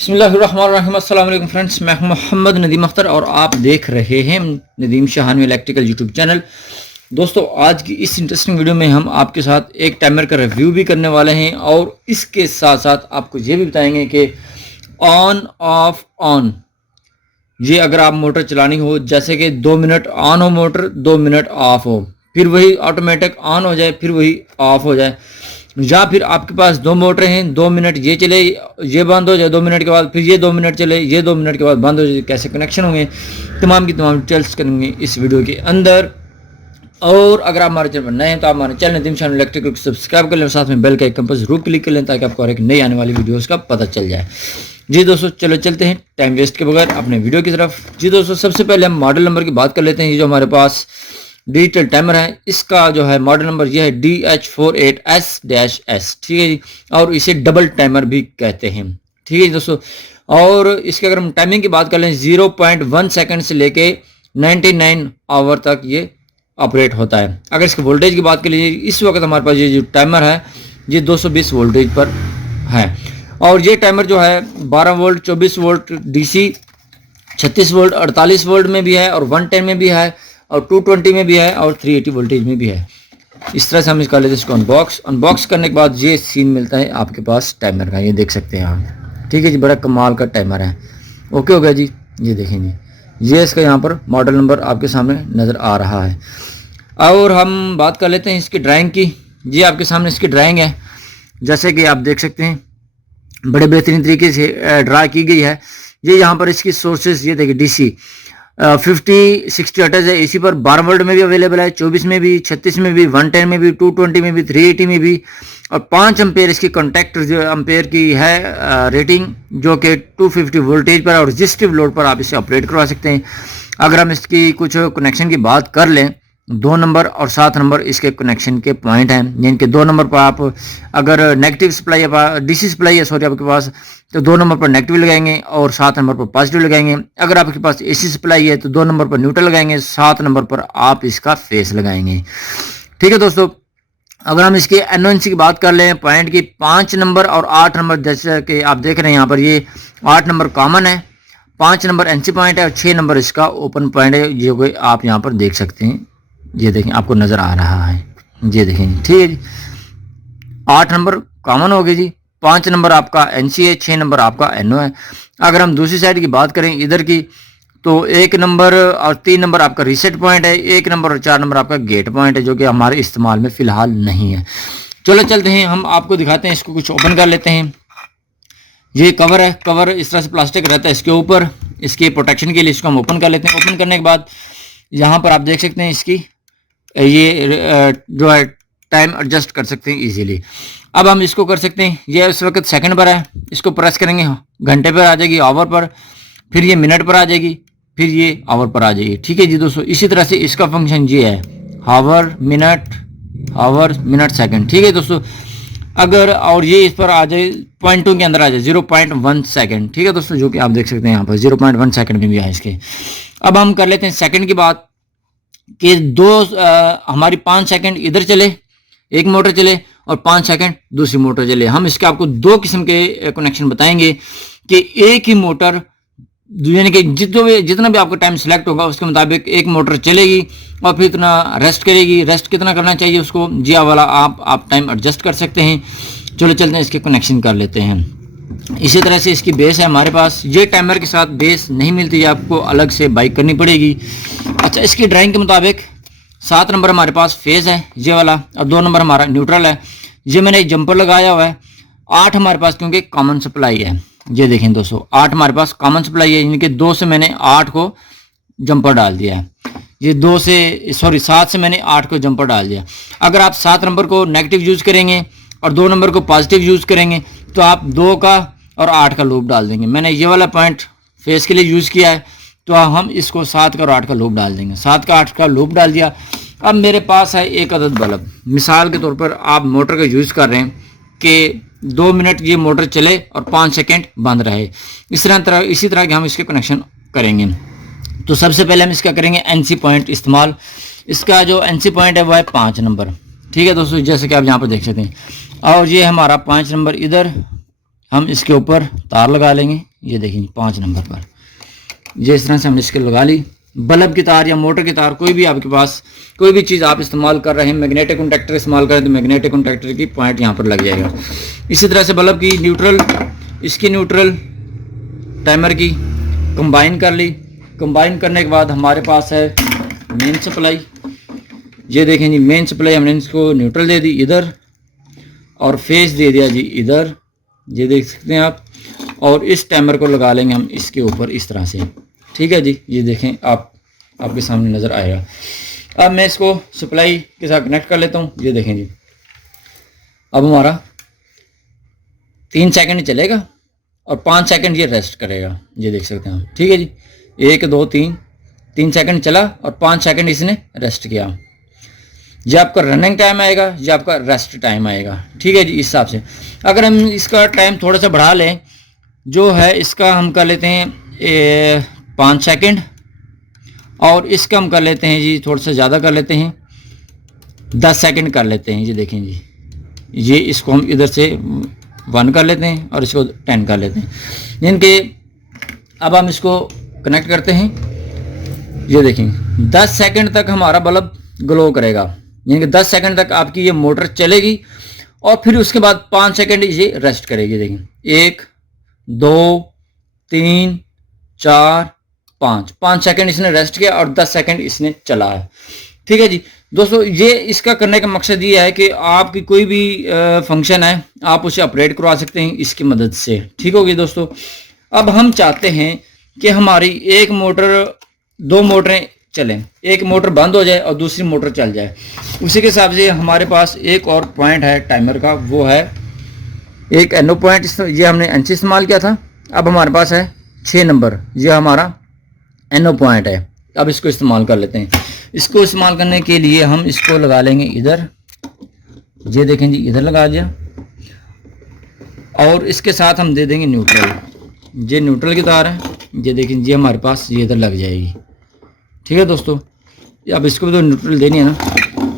बिस्मिल्लाहिर्रहमानिर्रहीम। अस्सलाम वालेकुम फ्रेंड्स, मैं हूं मोहम्मद नदीम अख्तर और आप देख रहे हैं Nadeem Shahani electrical YouTube channel. दोस्तों, आज की इस इंटरेस्टिंग वीडियो में हम आपके साथ एक टाइमर का रिव्यू भी करने वाले हैं और इसके साथ साथ आपको ये भी बताएंगे कि ऑन ऑफ ऑन, ये अगर आप मोटर चलानी हो, जैसे कि 2 मिनट ऑन हो मोटर, 2 मिनट ऑफ हो, फिर वही ऑटोमेटिक ऑन हो जाए, फिर वही ऑफ हो जाए, या फिर आपके पास 2 मोटर हैं, 2 मिनट ये चले, ये बंद हो जाए 2 मिनट के बाद, फिर ये 2 मिनट चले, ये 2 मिनट के बाद बंद हो जाए, कैसे कनेक्शन होंगे, तमाम की तमाम डिटेल्स करेंगे इस वीडियो के अंदर। और अगर आप हमारे चैनल पर नए हैं तो आप हमारे चैनल नदीम शाहानी इलेक्ट्रिकल को सब्सक्राइब कर लें, साथ में बेल का आइकन पर जरूर क्लिक कर लें ताकि आपको हर एक नई आने वाली वीडियोस का पता चल जाए। जी दोस्तों, चलो चलते हैं टाइम वेस्ट के बगैर अपने वीडियो की तरफ। जी दोस्तों, सबसे पहले हम मॉडल नंबर की बात कर लेते हैं। ये जो हमारे पास डिजिटल टाइमर है, इसका जो है मॉडल नंबर ये है DH48S-S, ठीक है जी, और इसे डबल टाइमर भी कहते हैं, ठीक है जी दोस्तों। और इसके अगर हम टाइमिंग की बात कर लें, 0.1 सेकंड से लेके 99 आवर तक ये ऑपरेट होता है। अगर इसके वोल्टेज की बात कर लीजिए, इस वक्त हमारे पास ये जो टाइमर है ये 220 वोल्टेज पर है। और ये टाइमर जो है 12 volt, 24 volt DC, 36 volt, 48 volt में भी है, और 110 में भी है, और 220 में भी है, और 380 वोल्टेज में भी है। इस तरह से हम इसका लेते हैं इसको अनबॉक्स करने के बाद ये सीन मिलता है आपके पास टाइमर का, ये देख सकते हैं आप, ठीक है जी। बड़ा कमाल का टाइमर है। ओके हो गया जी, ये देखें जी, ये इसका यहाँ पर मॉडल नंबर आपके सामने नज़र आ रहा है। और हम बात कर लेते हैं इसकी ड्राइंग की। ये आपके सामने इसकी ड्राइंग है, जैसे कि आप देख सकते हैं बड़े बेहतरीन तरीके से ड्रा की गई है। ये यहाँ पर इसकी सोर्सेज ये देखिए, DC 50-60 हर्ट्ज है, AC पर 12 वोल्ट में भी अवेलेबल है, 24 में भी, 36 में भी, 110 में भी, 220 में भी, 380 में भी, और 5 एम्पेयर इसकी कॉन्टैक्ट जो एम्पेयर की है रेटिंग, जो कि 250 वोल्टेज पर और रेजिस्टिव लोड पर आप इसे ऑपरेट करवा सकते हैं। अगर हम इसकी कुछ कनेक्शन की बात कर लें, 2 नंबर और 7 नंबर इसके कनेक्शन के पॉइंट हैं। यानी कि 2 नंबर पर आप अगर नेगेटिव सप्लाई है, DC सप्लाई है सॉरी आपके पास, तो 2 नंबर पर नेगेटिव लगाएंगे और 7 नंबर पर पॉजिटिव लगाएंगे। अगर आपके पास AC सप्लाई है तो 2 नंबर पर न्यूट्रल लगाएंगे, 7 नंबर पर आप इसका फेस लगाएंगे, ठीक है दोस्तों। अगर हम इसके NONC की बात कर लें पॉइंट की, 5 नंबर और 8 नंबर, जैसे कि आप देख रहे हैं यहाँ पर, ये 8 नंबर कॉमन है, 5 नंबर NC पॉइंट है, और 6 नंबर इसका ओपन पॉइंट है, जो कि आप यहाँ पर देख सकते हैं। ये देखें, आपको नज़र आ रहा है, ये देखें, ठीक है जी। 8 नंबर कॉमन हो गए जी, 5 नंबर आपका NC है, 6 नंबर आपका NO है। अगर हम दूसरी साइड की बात करें इधर की, तो 1 नंबर और 3 नंबर आपका रीसेट पॉइंट है, 1 नंबर और 4 नंबर आपका गेट पॉइंट है, जो कि हमारे इस्तेमाल में फ़िलहाल नहीं है। चलो चलते हैं, हम आपको दिखाते हैं, इसको कुछ ओपन कर लेते हैं। ये कवर है, कवर इस तरह से प्लास्टिक रहता है इसके ऊपर, इसके प्रोटेक्शन के लिए इसको हम ओपन कर लेते हैं। ओपन करने के बाद यहाँ पर आप देख सकते हैं इसकी ये जो है टाइम एडजस्ट कर सकते हैं इजीली। अब हम इसको कर सकते हैं, ये इस वक्त सेकंड पर है, इसको प्रेस करेंगे घंटे पर आ जाएगी, आवर पर, फिर ये मिनट पर आ जाएगी, फिर ये आवर पर आ जाएगी, ठीक है जी दोस्तों। इसी तरह से इसका फंक्शन ये है, आवर मिनट सेकंड, ठीक है दोस्तों। अगर और ये इस पर आ जाए पॉइंटों के अंदर आ जाए 0.1 सेकंड, ठीक है दोस्तों, जो कि आप देख सकते हैं यहाँ पर 0.1 सेकंड में भी है इसके। अब हम कर लेते हैं सेकंड की बात कि हमारी 5 सेकंड इधर चले, एक मोटर चले, और 5 सेकंड दूसरी मोटर चले। हम इसके आपको 2 किस्म के कनेक्शन बताएंगे कि एक ही मोटर, यानी कि जितना भी आपका टाइम सिलेक्ट होगा उसके मुताबिक एक मोटर चलेगी और फिर इतना रेस्ट करेगी। रेस्ट कितना करना चाहिए उसको, जी वाला आप टाइम एडजस्ट कर सकते हैं। चलो चलते हैं, इसके कनेक्शन कर लेते हैं। इसी तरह से इसकी बेस है हमारे पास, ये टाइमर के साथ बेस नहीं मिलती है, आपको अलग से बाई करनी पड़ेगी। अच्छा, इसकी ड्राइंग के मुताबिक 7 नंबर हमारे पास फेज है ये वाला, और 2 नंबर हमारा न्यूट्रल है। ये मैंने जंपर लगाया हुआ है। 8 हमारे पास क्योंकि कॉमन सप्लाई है, ये देखें दोस्तों, 8 हमारे पास कॉमन सप्लाई है, यानी कि 2 से मैंने 8 को जंपर डाल दिया है। ये 7 से मैंने 8 को जंपर डाल दिया। अगर आप 7 नंबर को नेगेटिव यूज़ करेंगे और 2 नंबर को पॉजिटिव यूज़ करेंगे तो आप 2 का और 8 का लूप डाल देंगे। मैंने ये वाला पॉइंट फेस के लिए यूज़ किया है, तो हम इसको 7 का और 8 का लूप डाल देंगे। 7 का 8 का लूप डाल दिया। अब मेरे पास है एक अदद बल्ब, मिसाल के तौर पर आप मोटर का यूज़ कर रहे हैं कि 2 मिनट ये मोटर चले और 5 सेकंड बंद रहे। इसी तरह के हम इसके कनेक्शन करेंगे। तो सबसे पहले हम इसका करेंगे NC पॉइंट इस्तेमाल। इसका जो NC पॉइंट है वो है 5 नंबर, ठीक है दोस्तों, जैसे कि आप यहाँ पर देख सकते हैं। और ये हमारा 5 नंबर, इधर हम इसके ऊपर तार लगा लेंगे, ये देखिए 5 नंबर पर ये इस तरह से हमने इसके लगा ली। बल्ब की तार या मोटर की तार, कोई भी आपके पास कोई भी चीज़ आप इस्तेमाल कर रहे हैं, मैग्नेटिक कॉन्टैक्टर इस्तेमाल करें तो मैग्नेटिक कॉन्टैक्टर की पॉइंट यहाँ पर लग जाएगा। इसी तरह से बल्ब की न्यूट्रल, इसकी न्यूट्रल टाइमर की कंबाइन कर ली। कंबाइन करने के बाद हमारे पास है मेन सप्लाई। ये देखें जी, मेन सप्लाई हमने इसको न्यूट्रल दे दी इधर और फेस दे दिया जी इधर, ये देख सकते हैं आप। और इस टाइमर को लगा लेंगे हम इसके ऊपर इस तरह से, ठीक है जी। ये देखें आपके सामने नज़र आएगा। अब मैं इसको सप्लाई के साथ कनेक्ट कर लेता हूँ। ये देखें जी, अब हमारा 3 सेकंड चलेगा और 5 सेकंड ये रेस्ट करेगा। ये देख सकते हैं आप, ठीक है जी। 1 2 3 सेकंड चला और 5 सेकंड इसने रेस्ट किया। ये आपका रनिंग टाइम आएगा, ये आपका रेस्ट टाइम आएगा, ठीक है जी। इस हिसाब से अगर हम इसका टाइम थोड़ा सा बढ़ा लें, जो है इसका हम कर लेते हैं 5 सेकंड और इसका हम कर लेते हैं जी थोड़ा सा ज़्यादा कर लेते हैं, 10 सेकंड कर लेते हैं। ये देखें जी, ये इसको हम इधर से 1 कर लेते हैं और इसको 10 कर लेते हैं। इनके अब हम इसको कनेक्ट करते हैं। ये देखें 10 सेकंड तक हमारा बल्ब ग्लो करेगा, यानी कि 10 सेकंड तक आपकी ये मोटर चलेगी और फिर उसके बाद 5 सेकंड ये रेस्ट करेगी। देखें 1 2 3 4 5 सेकंड इसने रेस्ट किया और 10 सेकंड इसने चला है, ठीक है जी। दोस्तों ये इसका करने का मकसद ये है कि आपकी कोई भी फंक्शन है आप उसे ऑपरेट करवा सकते हैं इसकी मदद से, ठीक होगी दोस्तों। अब हम चाहते हैं कि हमारी एक मोटर, 2 मोटरें चलें, एक मोटर बंद हो जाए और दूसरी मोटर चल जाए। उसी के हिसाब से हमारे पास एक और पॉइंट है टाइमर का, वो है एक एनो पॉइंट। ये हमने एनसी इस्तेमाल किया था। अब हमारे पास है 6 नंबर, ये हमारा एनो पॉइंट है। अब इसको इस्तेमाल कर लेते हैं। इसको इस्तेमाल करने के लिए हम इसको लगा लेंगे इधर, ये देखें जी इधर लगा दिया और इसके साथ हम दे देंगे न्यूट्रल। ये न्यूट्रल की तार है, ये देखें ये हमारे पास ये इधर लग जाएगी, ठीक है दोस्तों। अब इसको भी तो न्यूट्रल देनी है ना,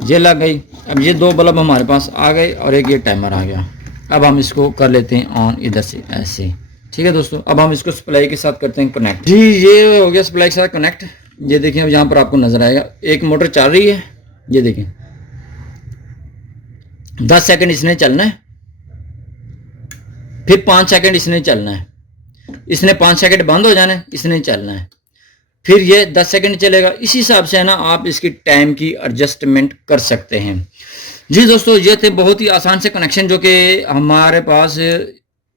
ये लग गई। अब ये 2 बल्ब हमारे पास आ गए और एक ये टाइमर आ गया। अब हम इसको कर लेते हैं ऑन इधर से ऐसे, ठीक है दोस्तों। अब हम इसको सप्लाई के साथ करते हैं कनेक्ट जी। ये हो गया सप्लाई के साथ कनेक्ट। ये देखिए अब यहाँ पर आपको नजर आएगा एक मोटर चल रही है। ये देखिए 10 सेकंड इसने चलना है, फिर 5 सेकंड इसने चलना है, इसने 5 सेकंड बंद हो जाना है, इसने चलना है, फिर ये 10 सेकंड चलेगा। इसी हिसाब से है ना आप इसकी टाइम की एडजस्टमेंट कर सकते हैं जी। दोस्तों ये थे बहुत ही आसान से कनेक्शन, जो कि हमारे पास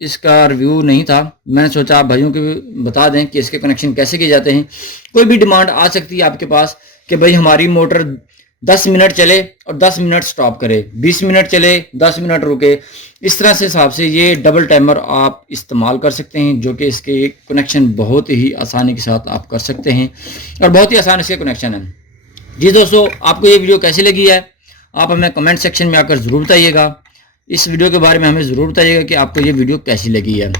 इसका रिव्यू नहीं था। मैंने सोचा आप भाइयों को भी बता दें कि इसके कनेक्शन कैसे किए जाते हैं। कोई भी डिमांड आ सकती है आपके पास कि भाई हमारी मोटर 10 मिनट चले और 10 मिनट स्टॉप करे, 20 मिनट चले 10 मिनट रुके। इस तरह से हिसाब से ये डबल टाइमर आप इस्तेमाल कर सकते हैं, जो कि इसके कनेक्शन बहुत ही आसानी के साथ आप कर सकते हैं और बहुत ही आसान इसके कनेक्शन है जी। दोस्तों आपको ये वीडियो कैसी लगी है आप हमें कमेंट सेक्शन में आकर ज़रूर बताइएगा। इस वीडियो के बारे में हमें ज़रूर बताइएगा कि आपको ये वीडियो कैसी लगी है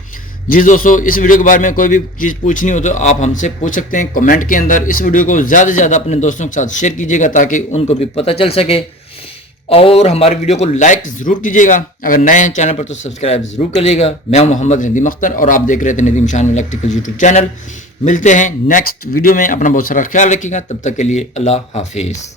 जी। दोस्तों इस वीडियो के बारे में कोई भी चीज़ पूछनी हो तो आप हमसे पूछ सकते हैं कमेंट के अंदर। इस वीडियो को ज़्यादा से ज़्यादा अपने दोस्तों के साथ शेयर कीजिएगा ताकि उनको भी पता चल सके, और हमारी वीडियो को लाइक ज़रूर कीजिएगा। अगर नए हैं चैनल पर तो सब्सक्राइब ज़रूर करिएगा। मैं हूं मोहम्मद नदीम अख्तर और आप देख रहे थे नदीम शान इलेक्ट्रिकल यूट्यूब चैनल। मिलते हैं नेक्स्ट वीडियो में। अपना बहुत सारा ख्याल रखिएगा, तब तक के लिए अल्लाह हाफिज़।